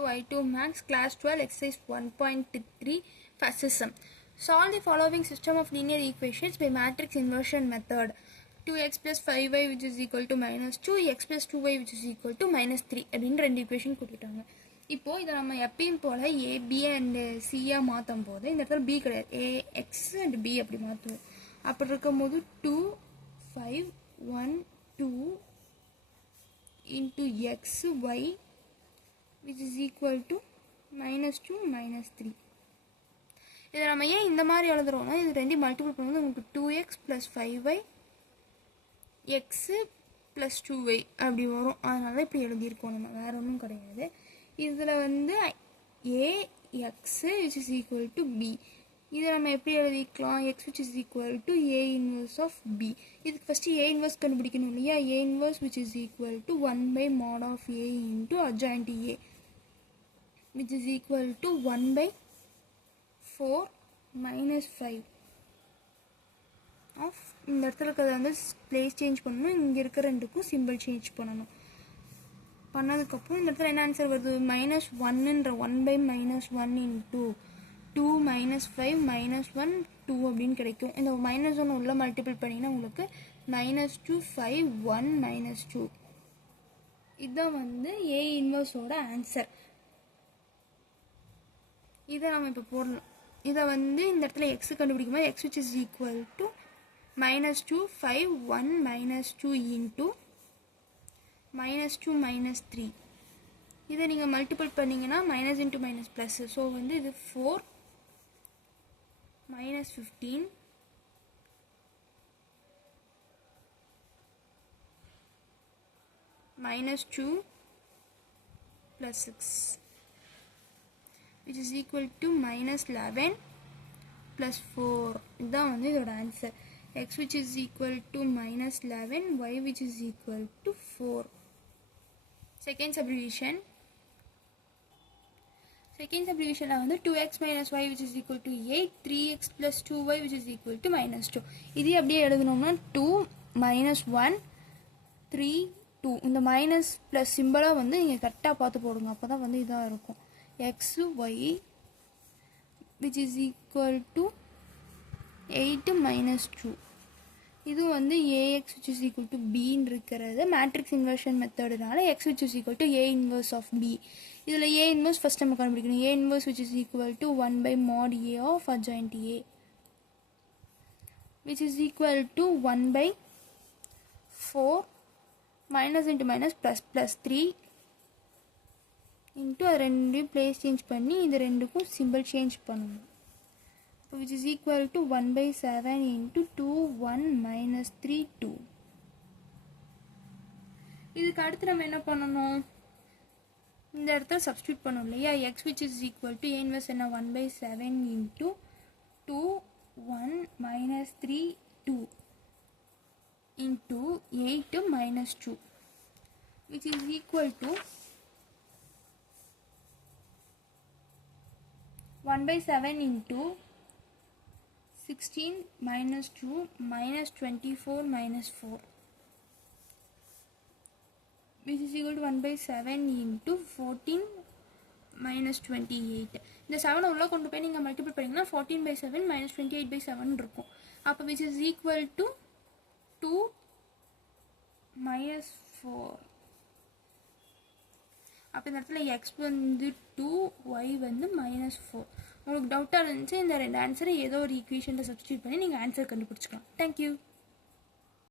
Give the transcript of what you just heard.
to I2 Max Class 12 Exercise 1.3 First Sum. Solve the following system of linear equations by matrix inversion method. 2x plus 5y which is equal to minus 2, x plus 2y which is equal to minus 3 அப்படின்னு ரெண்டு equation கொடுத்துட்டாங்க. இப்போ இதை நம்ம எப்பயும் போல் ஏ B and சியாக மாற்றும் போது இந்த இடத்துல பி கிடையாது, ஏ எக்ஸ் அண்ட் பி அப்படி மாற்றுவோம். அப்படி இருக்கும் போது 2 5 1 2 into xy which is equal to minus 2 minus 3. இதை நம்ம ஏன் இந்த மாதிரி எழுதுறோம்னா இது ரெண்டையும் மல்டிபிள் பண்ணும்போது உங்களுக்கு 2x plus 5y x plus 2y அப்படி வரும். அதனால இப்படி எழுதியிருக்கோம், நம்ம வேற ஒன்றும் கிடையாது. இதில் வந்து ax which is equal to b, இதை நம்ம எப்படி எழுதிக்கலாம், x which is equal to a inverse of b. இதுக்கு ஃபஸ்ட்டு a inverse கண்டுபிடிக்கணும் இல்லையா, a inverse which is equal to 1 by mod of a into adjoint a which is equal to 1 by 4 minus 5 of இந்த இடத்துல இருக்கிறத வந்து place change பண்ணணும், இங்கே இருக்கிற ரெண்டுக்கும் சிம்பிள் சேஞ்ச் பண்ணணும். பண்ணதுக்கப்புறம் இந்த இடத்துல என்ன ஆன்சர் வருது, minus ஒன்னுன்ற 1 by minus 1 into 2 minus 5 minus 1 2 அப்படின்னு கிடைக்கும். இந்த மைனஸ் 1 உள்ள மல்டிபிள் பண்ணிங்கன்னா உங்களுக்கு minus 2 5 1 minus 2. இதுதான் வந்து ஏ இன்வர்ஸோட ஆன்சர். இதை நம்ம இப்போ போடணும். இதை வந்து இந்த இடத்துல எக்ஸ் கண்டுபிடிக்கும் போது X which is equal to minus 2 5 1 minus 2 into minus 2 minus 3. இதை நீங்கள் மல்டிபிள் பண்ணிங்கன்னா minus into minus plus. So வந்து இது 4 minus 15 minus 2 plus 6 which is equal to minus 11 plus 4. இதுதான் வந்து இதோட answer. x which is equal to minus 11, y which is equal to 4. Second subdivision. Second subdivision வந்து 2x minus y which is equal to 8, 3x plus 2y which is equal to minus 2. இது அப்படியே எழுதணும்னா 2 minus 1 3 2. இந்த minus plus சிம்பிளாக வந்து நீங்கள் கரெக்டாக பார்த்து போடுங்க, அப்போ தான் வந்து இதாக இருக்கும். x y which is equal to 8 minus 2. இது வந்து ax which is equal to b இருக்கிறது மேட்ரிக்ஸ் இன்வர்ஷன் மெத்தடுனால x which is equal to a inverse of b. இதில் a inverse ஃபஸ்ட் நம்ம கண்டுபிடிக்கணும். a inverse which is equal to 1 by mod a of adjoint a which is equal to 1 by 4 minus into minus plus plus 3 into அது ரெண்டையும் place change பண்ணி இது ரெண்டுக்கும் simple change பண்ணணும். which is equal to 1 by 7 into 2 1 minus 3 2. இதுக்கு அடுத்து நம்ம என்ன பண்ணணும், இந்த இடத்துல சப்ஸ்டியூட் பண்ணணும் இல்லையா. x which is equal to a inverse என்ன 1 by 7 into 2 1 minus 3 2 into 8 minus 2 which is equal to 1 by 7 into 16 minus 2 minus 24 minus 4 which is equal to 1 by 7 into 14 minus 28. இந்த 7 உள்ள கொண்டு போய் நீங்கள் மல்டிபிள் பண்ணிங்கன்னா 14 by 7 minus 28 by 7 இருக்கும். அப்போ which is equal to 2 minus 4. அப்போ இந்த இடத்துல x வந்து 2 y வந்து minus 4. உங்களுக்கு டவுட்டாக இருந்துச்சு இந்த ரெண்டு ஆன்சரை ஏதோ ஒரு ஈக்குவேஷனில் சப்ஸ்டியூட் பண்ணி நீங்கள் ஆன்சர் கண்டுபிடிச்சிக்கலாம். தேங்க்யூ.